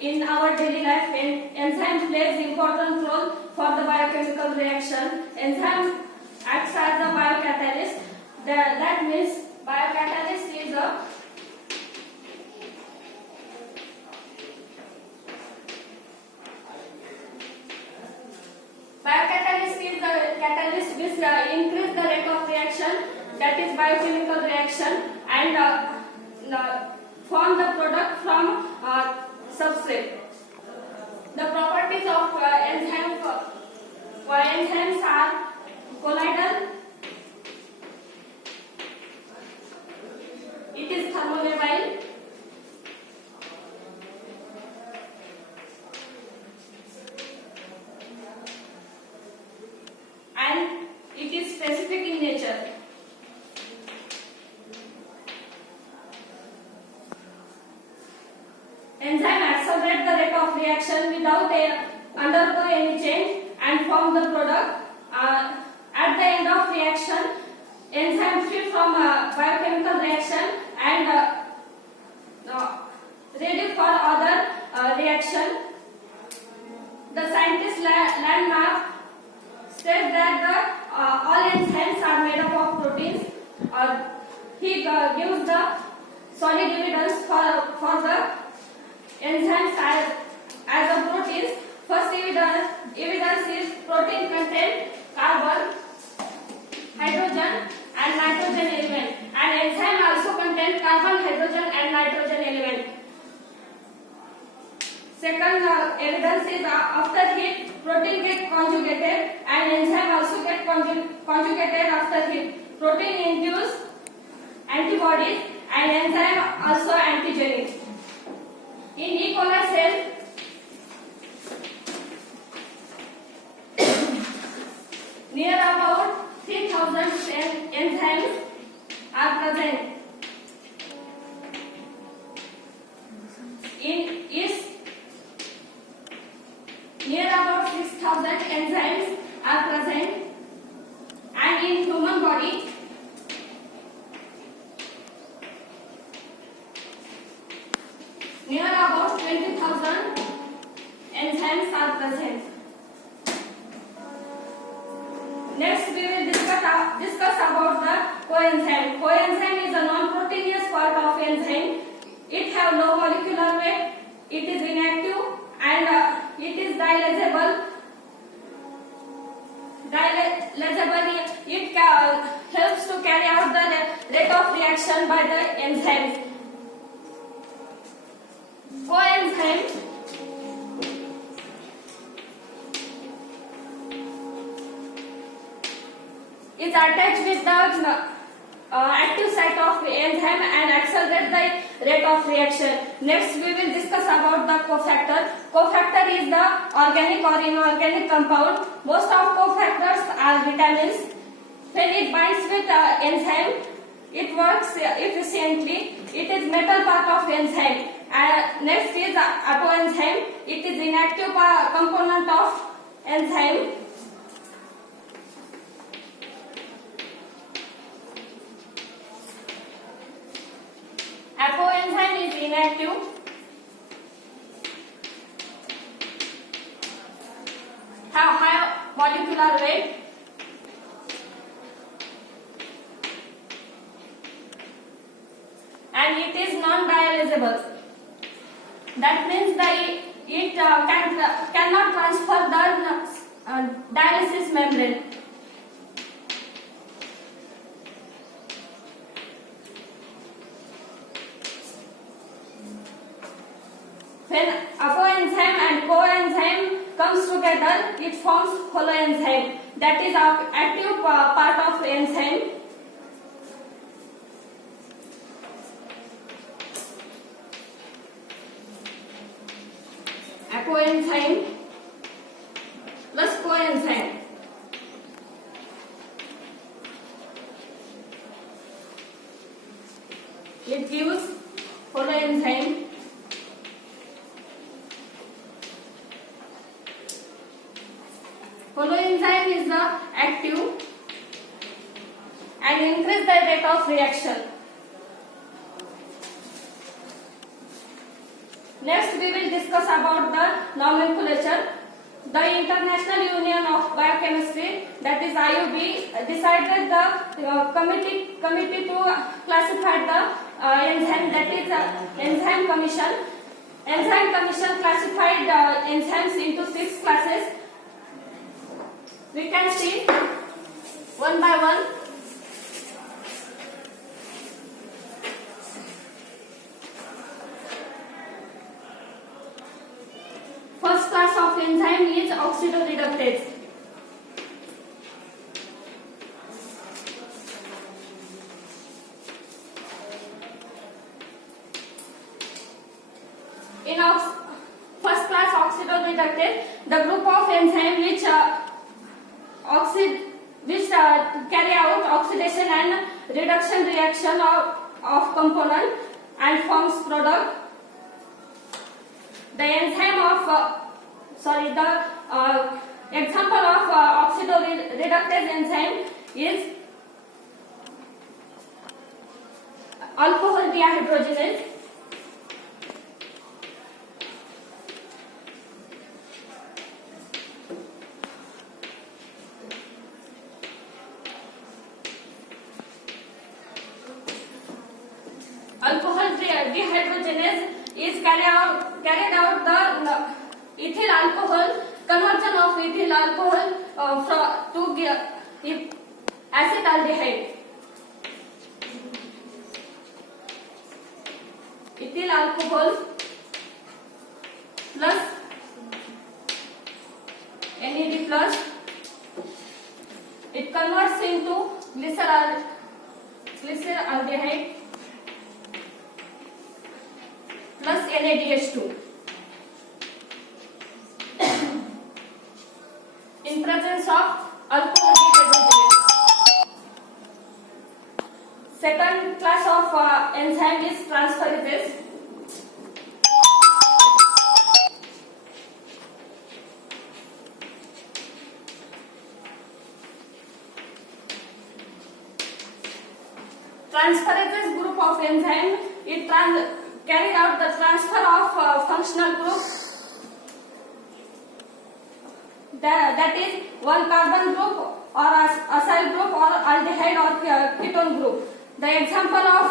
in our daily life, enzyme plays important role for the biochemical reaction. Enzyme acts as a biocatalyst. That means biocatalyst is a catalyst which increase the rate of reaction, that is biochemical reaction, and form the product from substrate. The properties of enzymes are colloidal, it is thermolabile, and it is specific in nature. Enzyme accelerate the rate of reaction without undergo any change and form the product. At the end of reaction, enzyme free from biochemical reaction and ready for other reaction. The scientist landmark states that all enzymes are made up of proteins. He gives the solid evidence for the enzymes as a proteins. First evidence is protein contain carbon, hydrogen and nitrogen element, and enzyme also contain carbon, hydrogen and nitrogen element. Second evidence is after heat protein get conjugated and enzyme also get conjugated after heat. Protein induce antibodies and enzyme also antigenic. In E. coli cell, near about 3000 enzymes are present. In yeast, near about 6000 enzymes are present, and in human body, near about 20,000 enzymes are present. Next, we will discuss about the coenzyme. Coenzyme is a non-proteinous part of enzyme. It have low molecular weight. It is inactive and it is dilazable. It helps to carry out the rate of reaction by the enzymes. Coenzyme is attached with the active site of enzyme and accelerate the rate of reaction. Next, we will discuss about the cofactor. Cofactor is the organic or inorganic compound. Most of cofactors are vitamins. When it binds with enzyme, it works efficiently. It is metal part of enzyme. Next is apoenzyme. It is inactive component of enzyme. Apoenzyme is inactive. Have high molecular weight. And it is non-dialyzable. That means that it cannot transfer the dialysis membrane. When apoenzyme and coenzyme comes together, it forms holoenzyme. That is active part of enzyme. Apoenzyme plus coenzyme. It gives holoenzyme. Holoenzyme is the active and increase the rate of reaction. Next we will discuss about the nomenclature. The International Union of Biochemistry, that is IUB, decided the committee to classify the enzyme, that is enzyme commission. Enzyme commission classified enzymes into 6 classes. We can see one by one. First class of enzyme is oxidoreductase. In first class oxidoreductase, the group of enzyme which carry out oxidation and reduction reaction of component and forms product. The enzyme of the example of oxidoreductase enzyme is alcohol dehydrogenase. Alcohol dehydrogenase is carried out the ethyl alcohol, conversion of ethyl alcohol to acetaldehyde. Ethyl alcohol plus NAD plus, it converts into glyceraldehyde plus NADH2. In presence of alcohol dehydrogenase. Second class of enzyme is transferases. Transferases group of enzyme, it carried out the transfer of functional group, that is one carbon group or acyl group or aldehyde or ketone group. The example of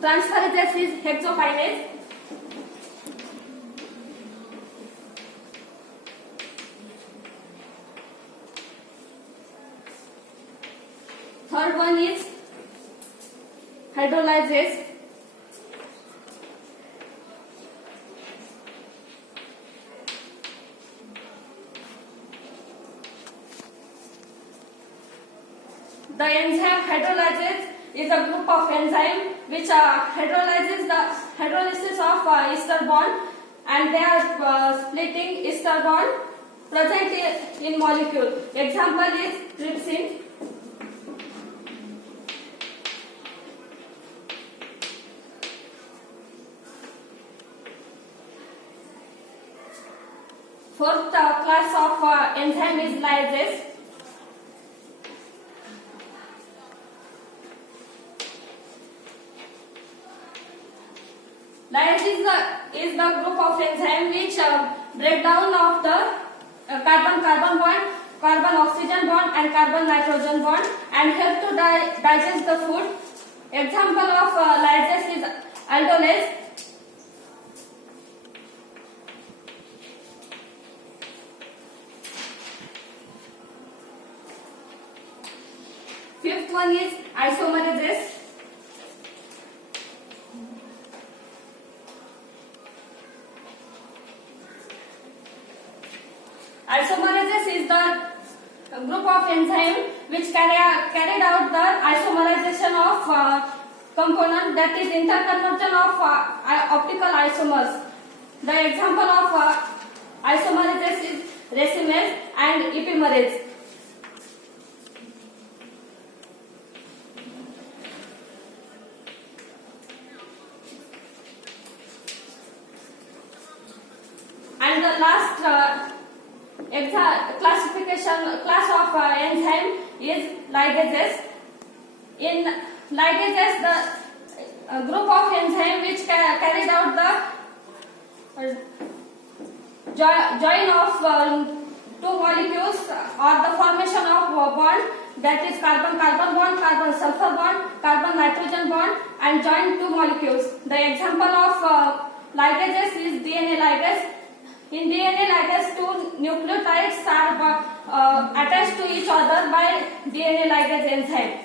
transferases is hexokinase. Third one is hydrolysase. The enzyme hydrolysase is a group of enzyme which hydrolyzes the hydrolysis of ester bond, and they are splitting ester bond present in molecule. Example is trypsin. Fourth class of enzyme is lyase. Lyase is the group of enzyme which break down of the carbon-carbon bond, carbon-oxygen bond and carbon-nitrogen bond and help to digest the food. Example of lyase is aldolase. Fifth one is isomerase. Isomerase is the group of enzyme which carried out the isomerization of component, that is interconversion of optical isomers. The example of isomerase is racemase and epimerase. And the last class of enzyme is ligases. In ligases, the group of enzyme which carried out the join of two molecules or the formation of bond, that is carbon-carbon bond, carbon-sulfur bond, carbon-nitrogen bond, and join two molecules. The example of ligases is DNA ligase. In DNA ligase, two nucleotides are attached to each other by DNA ligase enzyme.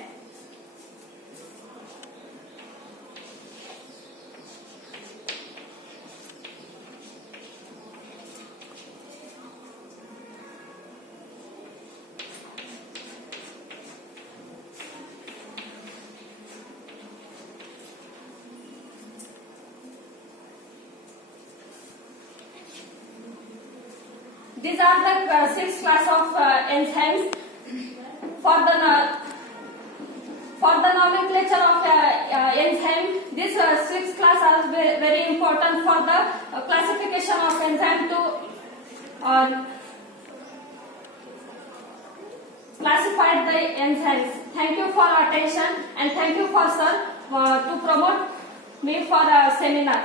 These are the six class of enzymes. For the nomenclature of enzyme, these six class are very important for the classification of enzyme to classify the enzymes. Thank you for attention, and thank you for sir to promote me for a seminar.